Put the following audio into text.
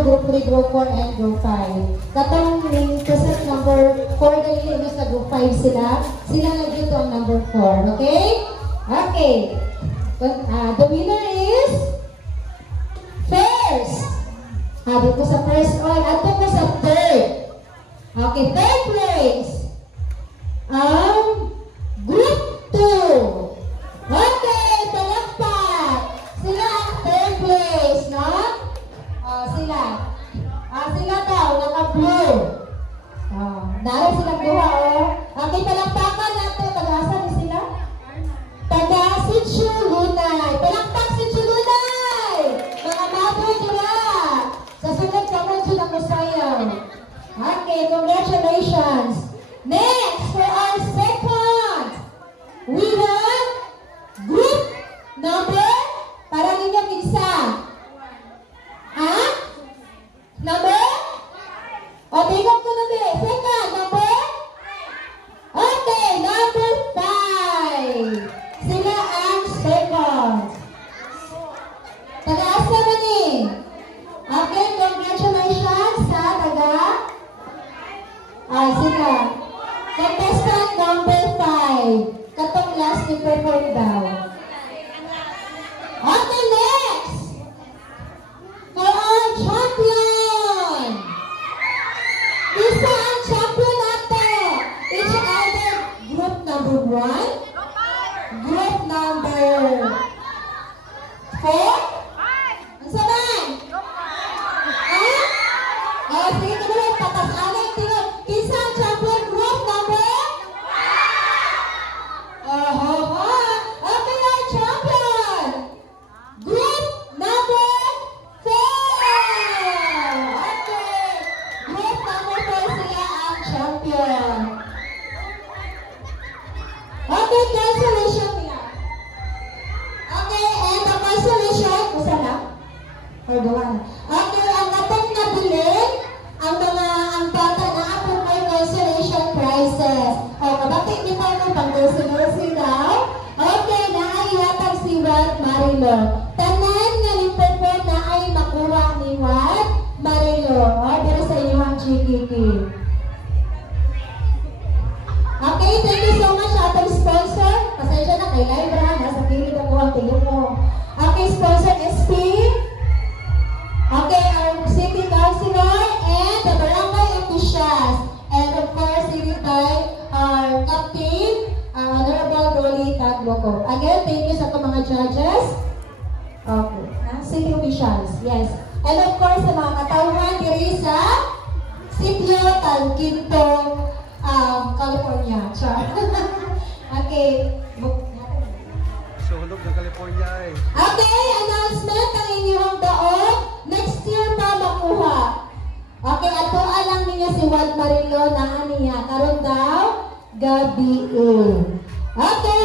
Group 3, Group 4, and Group 5. Katong yung present number 4 dali sa Group 5 sila. Sila na dito ang number 4. Okay? Okay. The winner is first. Dito sa first oil. At ito sa third. Okay, third place. Group 2. Okay, palakpak. Sila ang third place, no? Sila. Sila daw, naka-blue. Dahil silang duha, Okay, palakpakan natin. Taga-asa ni sila? Taga-Sitio Lunay. Palakpak Sitio Lunay! Mga mother nila. Sa sunod ka mo dyan ang masayaw. Okay, congratulations. Next, for our second, we have group number, para ninyo kinsa? Number? Tingnan ko na din. Second, number? Okay, number 5. Sila ang second. Taga-asa ba ni? Okay, congratulations sa taga. Sila. Contestant number 5. Katong last ni perform daw. Okay, next. For our champion. Isa ang champion natin. Each other group number 1. Group number 4. Ang saman? Sige ka naman. Patas-alay. Isa ang champion group number? Okay, our champion. Group number 4. Okay. Group number 4 sila ang champion. Okay, cancellation nila. Okay, and the cancellation, usa na? Or gawa na? Okay, ang natong nabilin, ang bata na ako may cancellation prices. Kabati ni pa mo pang-cancellation daw. Okay, naayatag si Wat Marilo. Tanan nga limpon na ay makuha ni Wat Marilo. Pero sa inyo ang GKK. Okay, thank you so much atong sponsor. Pasensya na kay live ha. Nasa kilid ako ang tingin mo. Okay, sponsor SP. Okay, our city councilor and the barangay officials. And of course, our captain, Honorable Rolly Tagloko. Again, thank you sa mga judges. Okay, city officials. Yes. And of course, sa mga katauhan diri sa Sitio Talquinto, California. Char. Okay. Sunog ng California eh. Okay, announcement ang inyong daon. Next year pa makuha. Okay, ato alam niya si Wad Marilo na niya. Karon daw, gabi. Okay.